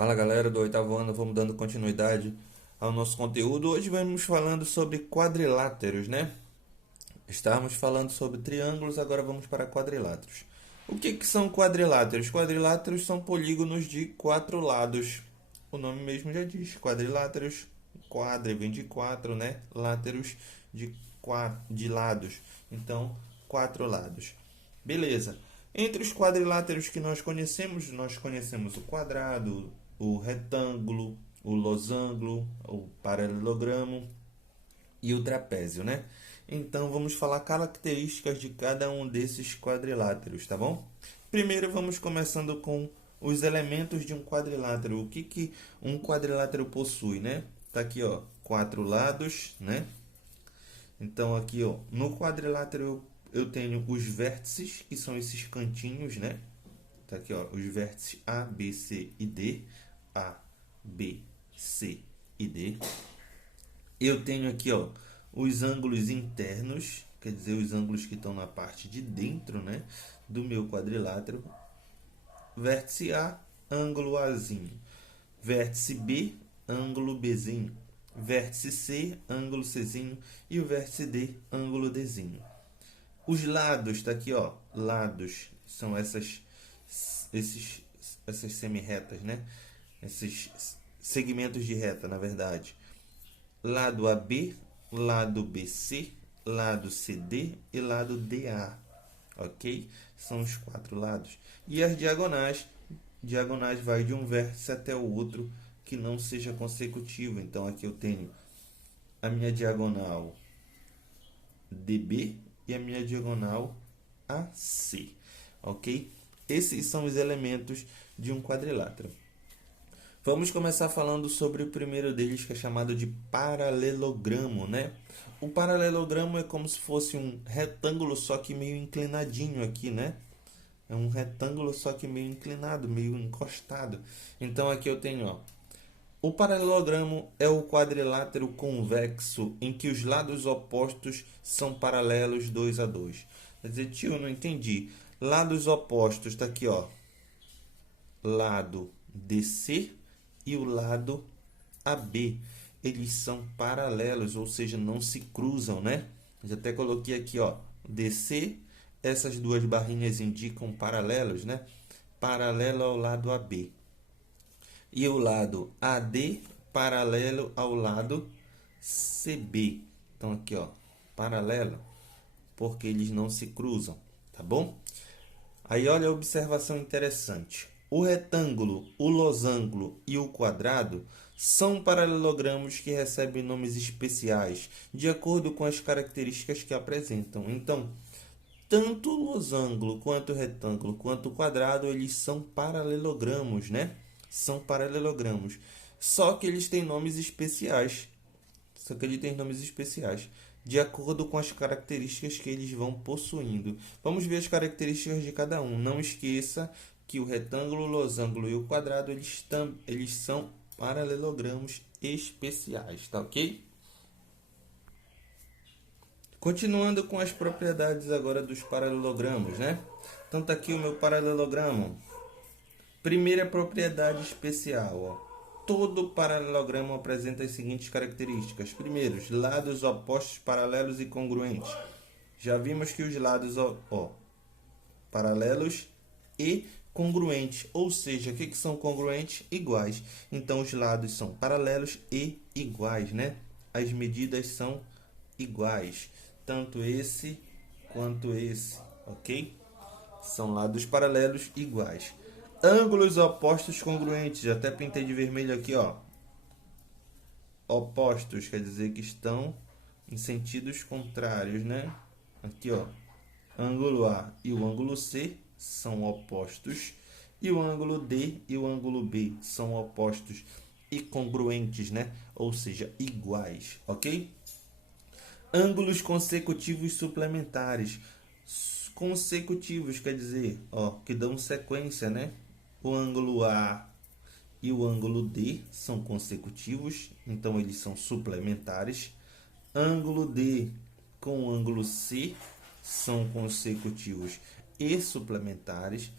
Fala galera do oitavo ano, vamos dando continuidade ao nosso conteúdo. Hoje vamos falando sobre quadriláteros, né? Estávamos falando sobre triângulos, agora vamos para quadriláteros. O que são quadriláteros? Quadriláteros são polígonos de quatro lados. O nome mesmo já diz, quadriláteros, quadra vem de quatro, né? Láteros de lados. Então, quatro lados. Beleza. Entre os quadriláteros que nós conhecemos o quadrado, o retângulo, o losango, o paralelogramo e o trapézio, né? Então vamos falar características de cada um desses quadriláteros, tá bom? Primeiro vamos começando com os elementos de um quadrilátero. O que um quadrilátero possui, né? Tá aqui, ó, quatro lados, né? Então aqui, ó, no quadrilátero eu tenho os vértices, que são esses cantinhos, né? Tá aqui, ó, os vértices A, B, C e D. A, B, C e D. Eu tenho aqui, ó, os ângulos internos, quer dizer, os ângulos que estão na parte de dentro, né, do meu quadrilátero. Vértice A, ângulo Azinho. Vértice B, ângulo Bzinho. Vértice C, ângulo Czinho. E o vértice D, ângulo Dzinho. Os lados, tá aqui, ó, lados são essas semi-retas, né? Esses segmentos de reta, na verdade. Lado AB, lado BC, lado CD e lado DA, ok? São os quatro lados. E as diagonais, diagonais vai de um vértice até o outro que não seja consecutivo. Então aqui eu tenho a minha diagonal DB e a minha diagonal AC, ok? Esses são os elementos de um quadrilátero. Vamos começar falando sobre o primeiro deles, que é chamado de paralelogramo, né? O paralelogramo é como se fosse um retângulo, só que meio inclinadinho aqui, né? É um retângulo, só que meio inclinado, meio encostado. Então aqui eu tenho, ó, o paralelogramo é o quadrilátero convexo em que os lados opostos são paralelos 2 a 2. Quer dizer, tio, eu não entendi. Lados opostos, tá aqui, ó. Lado DC e o lado AB. Eles são paralelos, ou seja, não se cruzam, né? Já até coloquei aqui, ó, DC, essas duas barrinhas indicam paralelos, né? Paralelo ao lado AB. E o lado AD paralelo ao lado CB. Então aqui, ó, paralelo, porque eles não se cruzam, tá bom? Aí olha a observação interessante. O retângulo, o losango e o quadrado são paralelogramos que recebem nomes especiais de acordo com as características que apresentam. Então, tanto o losango quanto o retângulo quanto o quadrado, eles são paralelogramos, né? São paralelogramos. Só que eles têm nomes especiais. Só que ele tem nomes especiais de acordo com as características que eles vão possuindo. Vamos ver as características de cada um. Não esqueça que o retângulo, o losango e o quadrado eles são paralelogramos especiais, tá ok? Continuando com as propriedades agora dos paralelogramos, né? Então tá aqui o meu paralelogramo. Primeira propriedade especial, ó. Todo paralelogramo apresenta as seguintes características. Primeiro, os lados opostos paralelos e congruentes. Já vimos que os lados paralelos e congruentes, ou seja, o que são congruentes? Iguais. Então, os lados são paralelos e iguais, né? As medidas são iguais, tanto esse quanto esse, ok? São lados paralelos iguais. Ângulos opostos congruentes. Já até pintei de vermelho aqui, ó. Opostos quer dizer que estão em sentidos contrários, né? Aqui, ó. Ângulo A e o ângulo C são opostos. E o ângulo D e o ângulo B são opostos e congruentes, né? Ou seja, iguais, ok? Ângulos consecutivos suplementares. Consecutivos quer dizer, ó, que dão sequência, né? O ângulo A e o ângulo D são consecutivos, então eles são suplementares. Ângulo D com o ângulo C são consecutivos e suplementares.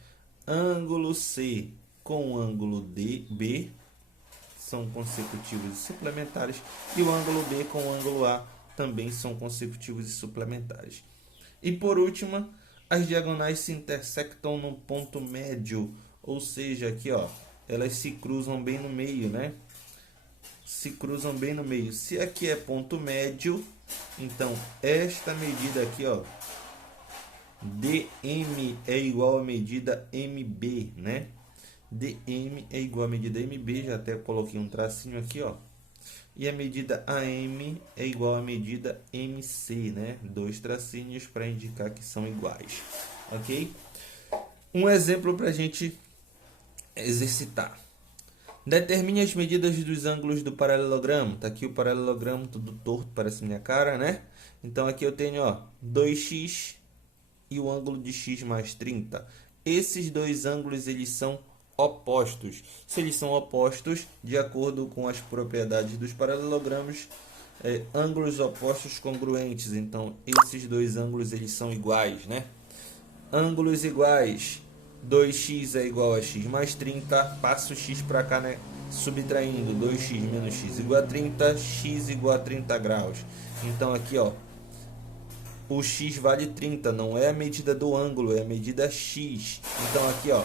Ângulo C com o ângulo B são consecutivos e suplementares, e o ângulo B com o ângulo A também são consecutivos e suplementares. E por último, as diagonais se intersectam no ponto médio, ou seja, aqui ó, elas se cruzam bem no meio, né? Se cruzam bem no meio. Se aqui é ponto médio, então esta medida aqui, ó, DM é igual a medida MB, né? DM é igual a medida MB, já até coloquei um tracinho aqui, ó. E a medida AM é igual a medida MC, né? Dois tracinhos para indicar que são iguais, ok? Um exemplo para a gente exercitar. Determine as medidas dos ângulos do paralelogramo. Tá aqui o paralelogramo, tudo torto, parece minha cara, né? Então aqui eu tenho, ó, 2x e o ângulo de x mais 30. Esses dois ângulos, eles são opostos. Se eles são opostos, de acordo com as propriedades dos paralelogramos, ângulos opostos congruentes. Então, esses dois ângulos, eles são iguais, né? Ângulos iguais. 2x é igual a x mais 30. Passa o x para cá, né? Subtraindo 2x menos x igual a 30. X igual a 30 graus. Então, aqui, ó, o x vale 30. Não é a medida do ângulo, é a medida x. Então, aqui, ó,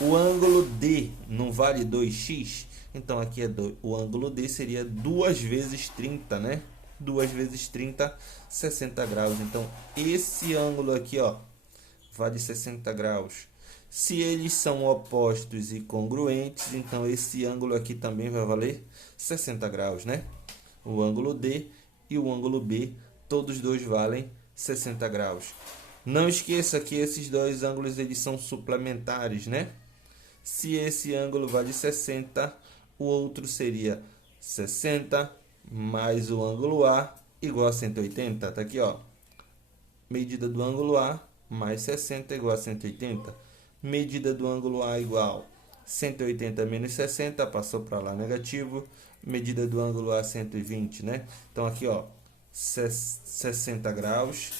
o ângulo D não vale 2x? Então, aqui o ângulo D seria 2 vezes 30, né? 2 vezes 30, 60 graus. Então, esse ângulo aqui, ó, vale 60 graus. Se eles são opostos e congruentes, então esse ângulo aqui também vai valer 60 graus, né? O ângulo D e o ângulo B, todos dois valem 60 graus. Não esqueça que esses dois ângulos, eles são suplementares, né? Se esse ângulo vale 60, o outro seria 60 mais o ângulo A igual a 180. Tá aqui, ó. Medida do ângulo A mais 60 igual a 180. Medida do ângulo A igual 180 menos 60, passou para lá negativo. Medida do ângulo A 120, né? Então aqui, ó, 60 graus,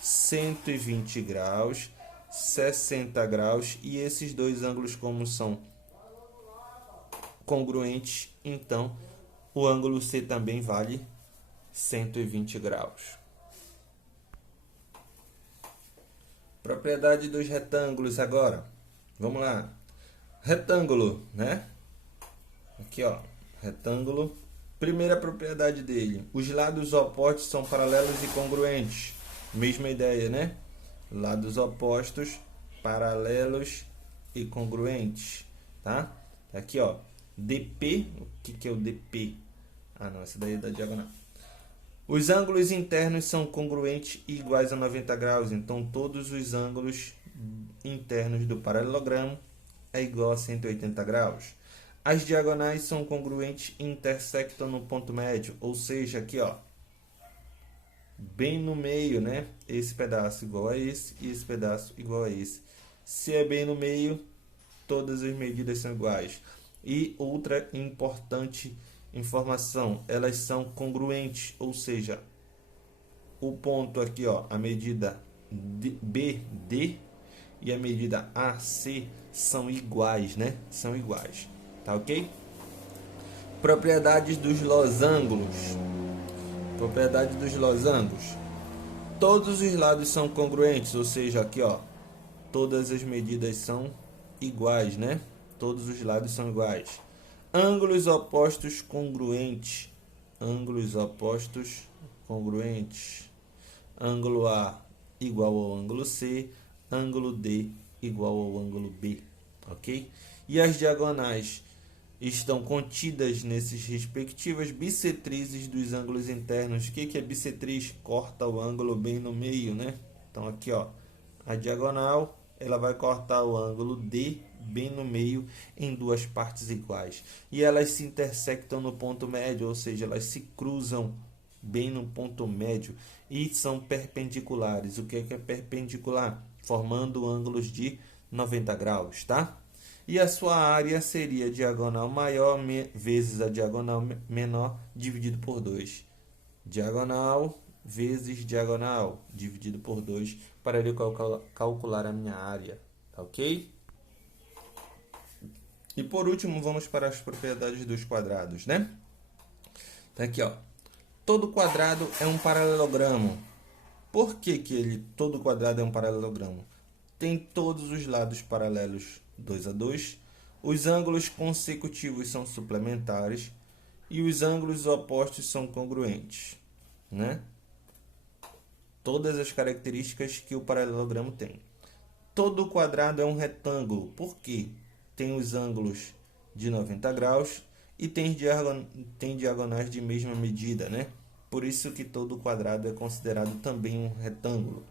120 graus, 60 graus, e esses dois ângulos, como são congruentes, então o ângulo C também vale 120 graus. Propriedade dos retângulos agora. Vamos lá. Retângulo, né? Aqui, ó, retângulo. Primeira propriedade dele: os lados opostos são paralelos e congruentes. Mesma ideia, né? Lados opostos, paralelos e congruentes, tá? Aqui, ó, DP. O que é o DP? Ah, não, essa daí é da diagonal. Os ângulos internos são congruentes e iguais a 90 graus. Então, todos os ângulos internos do paralelogramo é igual a 180 graus. As diagonais são congruentes e intersectam no ponto médio. Ou seja, aqui, ó, bem no meio, né? Esse pedaço igual a esse e esse pedaço igual a esse. Se é bem no meio, todas as medidas são iguais. E outra importante informação, elas são congruentes, ou seja, o ponto aqui, ó, a medida BD e a medida AC são iguais, né? São iguais, tá ok? Propriedades dos losangos. Propriedade dos losangos. Todos os lados são congruentes, ou seja, aqui, ó, todas as medidas são iguais, né? Todos os lados são iguais. Ângulos opostos congruentes. Ângulos opostos congruentes. Ângulo A igual ao ângulo C. Ângulo D igual ao ângulo B. Ok? E as diagonais estão contidas nesses respectivas bissetrizes dos ângulos internos. O que é bissetriz? Corta o ângulo bem no meio, né? Então, aqui, ó, a diagonal, ela vai cortar o ângulo D bem no meio em duas partes iguais. E elas se intersectam no ponto médio, ou seja, elas se cruzam bem no ponto médio e são perpendiculares. O que é perpendicular? Formando ângulos de 90 graus, tá? E a sua área seria a diagonal maior vezes a diagonal menor dividido por 2. Diagonal vezes diagonal dividido por 2 para ele calcular a minha área, tá ok? E por último, vamos para as propriedades dos quadrados, né? Tá aqui, ó. Todo quadrado é um paralelogramo. Por que todo quadrado é um paralelogramo? Tem todos os lados paralelos 2 a 2, os ângulos consecutivos são suplementares e os ângulos opostos são congruentes, né? Todas as características que o paralelogramo tem. Todo quadrado é um retângulo. Por quê? Tem os ângulos de 90 graus e tem diagonais de mesma medida, né? Por isso que todo quadrado é considerado também um retângulo.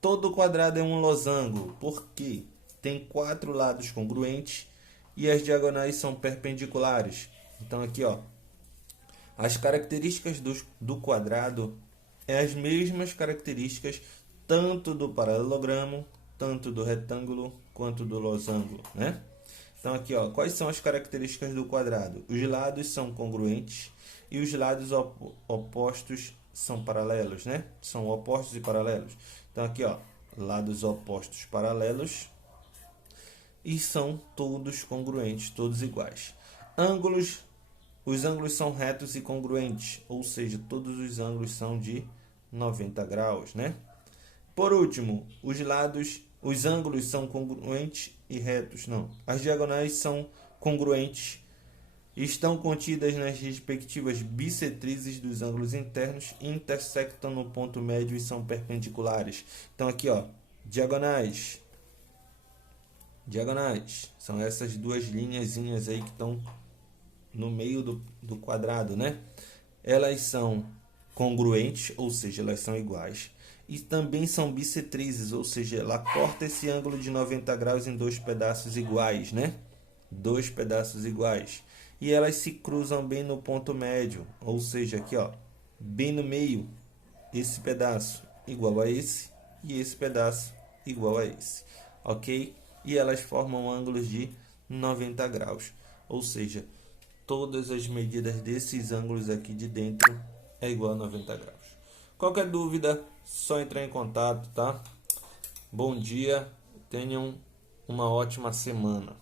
Todo quadrado é um losango, porque tem 4 lados congruentes e as diagonais são perpendiculares. Então aqui, ó, as características do quadrado é as mesmas características tanto do paralelogramo, tanto do retângulo quanto do losango, né? Então aqui, ó, quais são as características do quadrado? Os lados são congruentes e os lados opostos são paralelos, né? São opostos e paralelos. Então aqui, ó, lados opostos paralelos e são todos congruentes, todos iguais. Os ângulos são retos e congruentes, ou seja, todos os ângulos são de 90 graus, né? Por último, os ângulos são congruentes e retos, não. As diagonais são congruentes e estão contidas nas respectivas bissetrizes dos ângulos internos e intersectam no ponto médio e são perpendiculares. Então aqui, ó, diagonais. Diagonais são essas duas linhazinhas aí que estão no meio do quadrado, né? Elas são congruentes, ou seja, elas são iguais. E também são bissetrizes, ou seja, ela corta esse ângulo de 90 graus em dois pedaços iguais, né? Dois pedaços iguais. E elas se cruzam bem no ponto médio, ou seja, aqui, ó, bem no meio, esse pedaço igual a esse e esse pedaço igual a esse, ok? E elas formam ângulos de 90 graus, ou seja, todas as medidas desses ângulos aqui de dentro é igual a 90 graus. Qualquer dúvida, só entrar em contato, tá? Bom dia, tenham uma ótima semana.